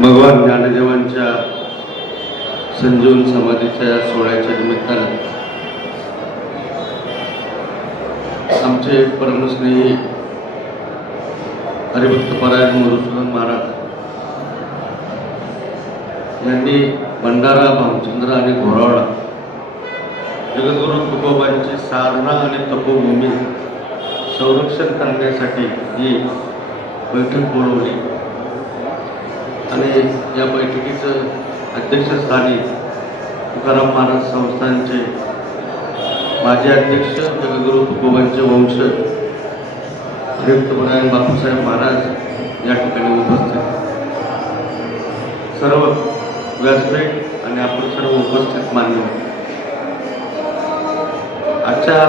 भगवान ज्ञानदेवांच्या संजीवन समाधीच्या सोहळ्याच्या निमित्तानं आमचे परमस्नेही हरिभक्तपरायण मधुसूदन महाराज यांनी भंडारा भामचंद्र आणि घोरावडा जगद्गुरु तुकोबांची साधना आणि तपोभूमी संरक्षण करण्यासाठी ही बैठक बोलवली. आणि या बैठकीचं अध्यक्षस्थानी तुकाराम महाराज संस्थानचे माजी अध्यक्ष जगगुरु तुकोबांचे वंशज हरिभक्तपरायण बापूसाहेब महाराज या ठिकाणी उपस्थित. सर्व व्यासपीठ आणि आपण सर्व उपस्थित मान्य. आजच्या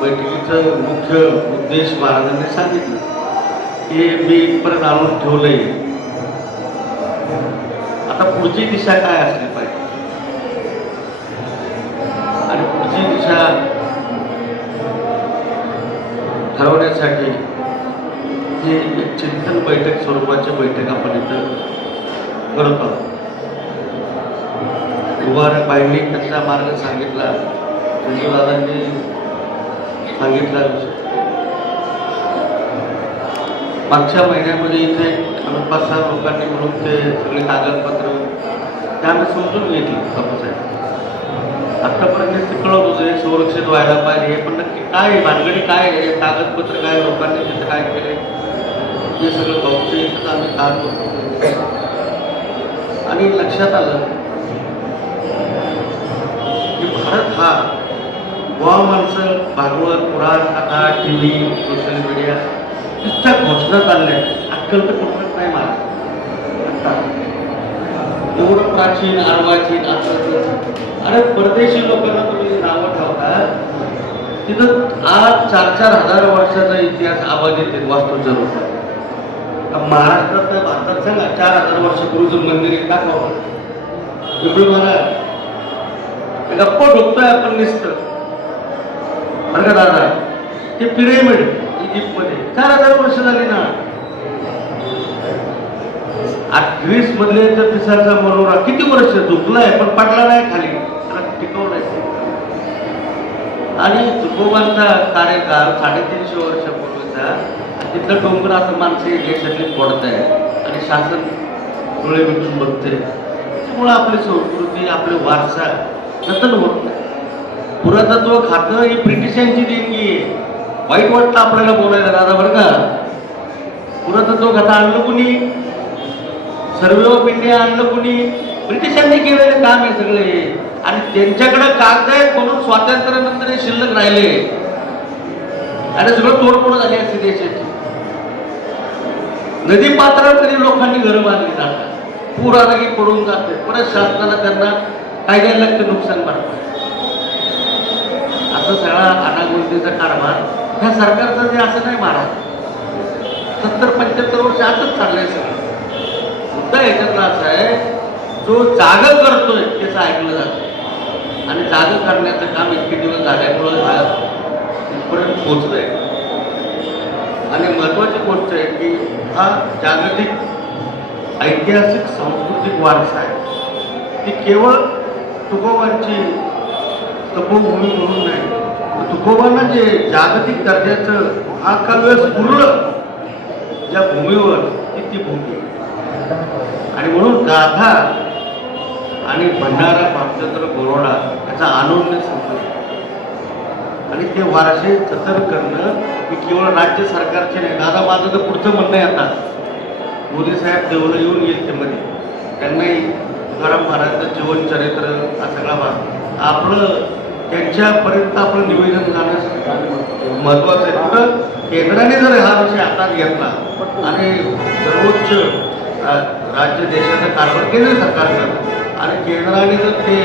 बैठकीचं मुख्य उद्देश महाराजांनी सांगितलं की मी इथपर्यंत आणून ठेवलंय. आता पुढची दिशा काय असली पाहिजे? आणि पुढची दिशा ठरवण्यासाठी ही एक चिंतन बैठक स्वरूपाची बैठक आपण इथं करत आहोत. उभार पाहिली मार्ग सांगितला? संजूदादांनी सांगितला? विषय मागच्या महिन्यामध्ये इथे आम्ही पाच सहा लोकांनी म्हणून ते सगळे कागदपत्र ते आम्ही समजून घेतली बापूसाहेब आत्तापर्यंत ते कळत होतं हे संरक्षित व्हायला पाहिजे हे पण नक्की काय आहे, भानगडी काय आहे? कागदपत्र काय? लोकांनी तिथं काय केले हे सगळं भाऊच्या इथं आम्ही काम करतो आणि लक्षात आलं की भारत हा गोवा माणसं भागवत पुराण कथा टी व्ही सोशल मीडिया इतक्या घोषणा चालल्या अक्कल तर कुठलंच नाही मला. एवढं प्राचीन अर्वाचीन असं अरे परदेशी लोकांना तुम्ही नावं ठेवता. तिथं आज चार चार हजार वर्षाचा इतिहास आवाज येते वास्तूच्या रूपात. महाराष्ट्रात भारतात सांगा चार हजार वर्षापूर्वीचं मंदिर एक दाखवा. बिबळू महाराज गप्प गप्पा ढोकतोय आपण निसत. बरं का दादा? ते पिरेमिड. इजिप्तमध्ये चार हजार वर्ष झाली ना. ग्रीस मधले तर पिसाचा मनोरा किती वर्ष झुकलाय पण पडला नाही खाली. टिकवलाय. आणि तुकोबांचा कार्यकाळ साडेतीनशे वर्षापूर्वीचा. तिथलं डोंगर आता माणसं देशातली पडत आहे आणि शासन डोळे मिटून बघते त्यामुळे आपली संस्कृती आपले वारसा जतन होत नाही. पुरातत्व खातं ही ब्रिटिशांची देणगी आहे. वाईट वाटतं आपल्याला बोलायला दादा बरं का? पुरातत्व कथा आणलं कुणी? सर्वे ऑफ इंडिया आणलं कुणी? ब्रिटिशांनी केलेले काम आहे सगळे. आणि त्यांच्याकडे कागद आहेत म्हणून स्वातंत्र्यानंतर हे शिल्लक राहिले. आणि सगळं तोडफोड झाली असते देशाची. नदी पात्रामध्ये लोकांनी घरं बांधली जातात. पूर आला की पडून जाते. परत शासनाला त्यांना काय द्यायला लागतं? नुकसान भरपाई. असं सगळा अनागोंदीचा कारभार ह्या सरकारचं जे असं नाही महाराज. सत्तर पंच्याहत्तर वर्ष असंच चाललंय सगळं. मुद्दा याच्यातला असा आहे जो जाग करतोय त्याचं ऐकलं जातं आणि जाग करण्याचं काम इतके दिवस झाल्यामुळं तिथपर्यंत इथपर्यंत पोचलंय. आणि महत्वाची गोष्ट आहे की हा जागतिक ऐतिहासिक सांस्कृतिक वारसा आहे. ती केवळ तुकोबांची तपोभूमी म्हणून नाही तुकोबांना जे म्हणजे जागतिक दर्जाचं हा कालवेस उरलं ज्या भूमीवर ती ती भूमी आणि म्हणून गाथा आणि भंडारा भामचंद्र गोरोडा याचा आनंद संबंध. आणि ते वारसे जतन करणं हे केवळ राज्य सरकारचे नाही दादा माझं तर पुढचं म्हणणं आहे आता. मोदी साहेब देवळं येऊन येईल ते मध्ये त्यांनाही तुकाराम महाराजांचं जीवन चरित्र हा सगळा भाग. आपलं त्यांच्यापर्यंत आपलं निवेदन जाणं महत्वाचं आहे. तर केंद्राने जर हा विषय हातात घेतला आणि सर्वोच्च राज्य देशाचा कारभार केंद्र सरकारचं आणि केंद्राने जर ते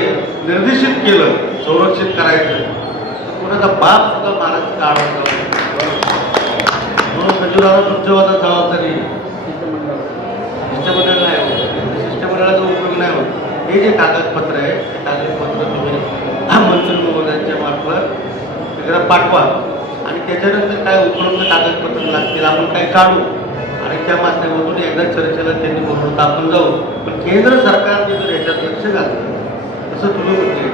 निर्देशित केलं संरक्षित करायचं तर कोणाचा बाप सुद्धा महाराज काढायचा म्हणून सचिवाला तुमच्यावादा जबाबदारी शिष्टमंडळ नाही होत शिष्टमंडळाचा उपयोग नाही होत. हे जे कागद पाठवा. आणि त्याच्यानंतर काय उपलब्ध कागदपत्र लागतील आपण काय काढू? आणि त्या माध्यमातून एकदा चर्चेला त्यांनी बोलवलं तर आपण जाऊ. पण केंद्र सरकारने जर याच्यात लक्ष घातलं तसं तुम्ही म्हणजे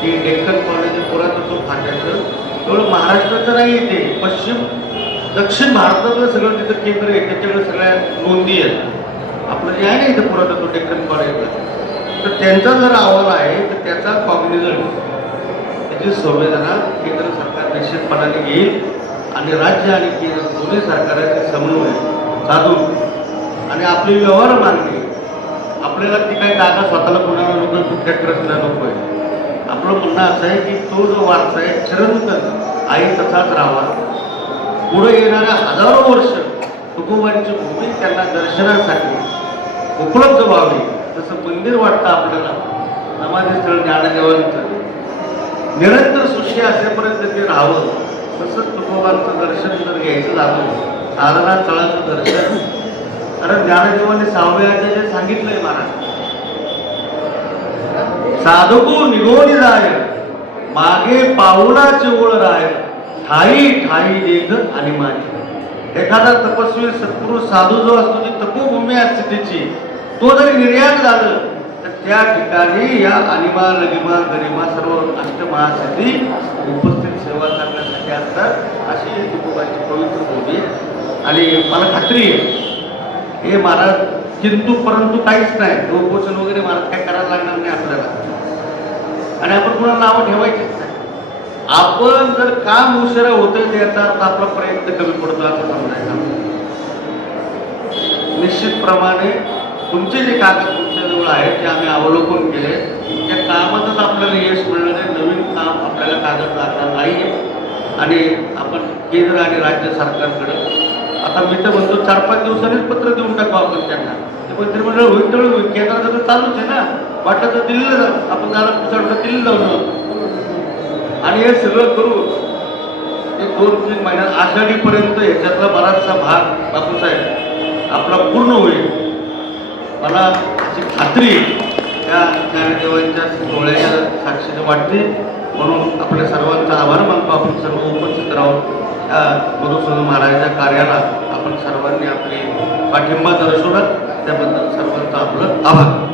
की डेक्कन कॉलेज पुरातत्व खात्याचं केवळ महाराष्ट्राचं नाही येते पश्चिम दक्षिण भारतातलं सगळं तिथं केंद्र आहे त्याच्याकडे सगळ्या नोंदी आहेत. आपलं जे आहे ना इथं पुरातत्व डेक्कन कॉलेजला तर त्यांचा जर अहवाल आहे तर त्याचा कॉग्निझन त्याची संवेदना केंद्र सरकार निश्चितपणाने घेईल आणि राज्य आणि केंद्र दोन्ही सरकारांचे समन्वय साधून आणि आपले व्यवहार मानले आपल्याला ती काही जागा स्वतःला कोणाला नको दुःखात ग्रसला नको आहे. आपलं म्हणणं असं आहे की तो जो वारसा आहे चिरंतन आई तसाच राहावा. पुढे येणाऱ्या हजारो वर्ष तुकोबांची भूमी त्यांना दर्शनासाठी उपलब्ध व्हावी जसं मंदिर वाटतं आपल्याला समाधीस्थळ ज्ञानदेवांचं. निरंतर सुशी असेपर्यंत ते राहावं. तसंच तुकोबांचं दर्शन जर घ्यायचं झालं साधना स्थळाचं दर्शन. कारण ज्ञानदेवाने सहाव्या अध्यायात सांगितलंय महाराज. साधकू निघोनी राय. मागे पाऊलाचे ओळ राय. ठाई ठाई देख आणि माझी एखादा तपस्वी सत्पुरुष साधू जो असतो ती तपोभूमी असते त्याची तो जरी निर्यात झालं त्या ठिकाणी या अनिमा लगिमा गरिमा सर्व अष्टमहासिद्धी उपस्थित सेवा करण्यासाठी असतात. अशी ही तुकोबाची पवित्र भूमी. आणि मला खात्री आहे हे महाराज किंतु परंतु काहीच नाही. गोपोषण वगैरे महाराज काय करायला लागणार नाही आपल्याला. आणि आपण कुणाला नावं ठेवायचीच नाही आपण जर काम उशिरा होतंय त्याचा अर्थ आपला प्रयत्न कमी पडतो असं समजायचं निश्चितप्रमाणे तुमचे जे कागद तुमच्याजवळ आहेत ते आम्ही अवलोकन केले. त्या कामातच आपल्याला यश मिळणार आहे नवीन काम आपल्याला कागद लागणार नाही आणि आपण केंद्र आणि राज्य सरकारकडे आता मी तर म्हणतो चार पाच दिवसांनीच पत्र देऊन टाकू आपण त्यांना. ते मंत्रिमंडळ होईल तेवढं होईल. केंद्राचं तर चालूच आहे ना. वाटलं तर दिल्लीला जाऊ. आपण त्याला पुसाडलं दिल्लीला जाऊन आणि हे सगळं करू एक दोन तीन महिन्यात आषाढीपर्यंत ह्याच्यातला बराचसा भाग बापूसाहेब आपला पूर्ण होईल. मला अशी खात्री त्या ज्ञानदेवांच्या डोळ्याच्या साक्षीने वाटते. म्हणून आपल्या सर्वांचा आभार मानतो. आपण सर्व उपस्थित राहून त्या मधुसूदन महाराजांच्या कार्याला आपण सर्वांनी आपली पाठिंबा दर्शवला त्याबद्दल सर्वांचा आपलं आभार.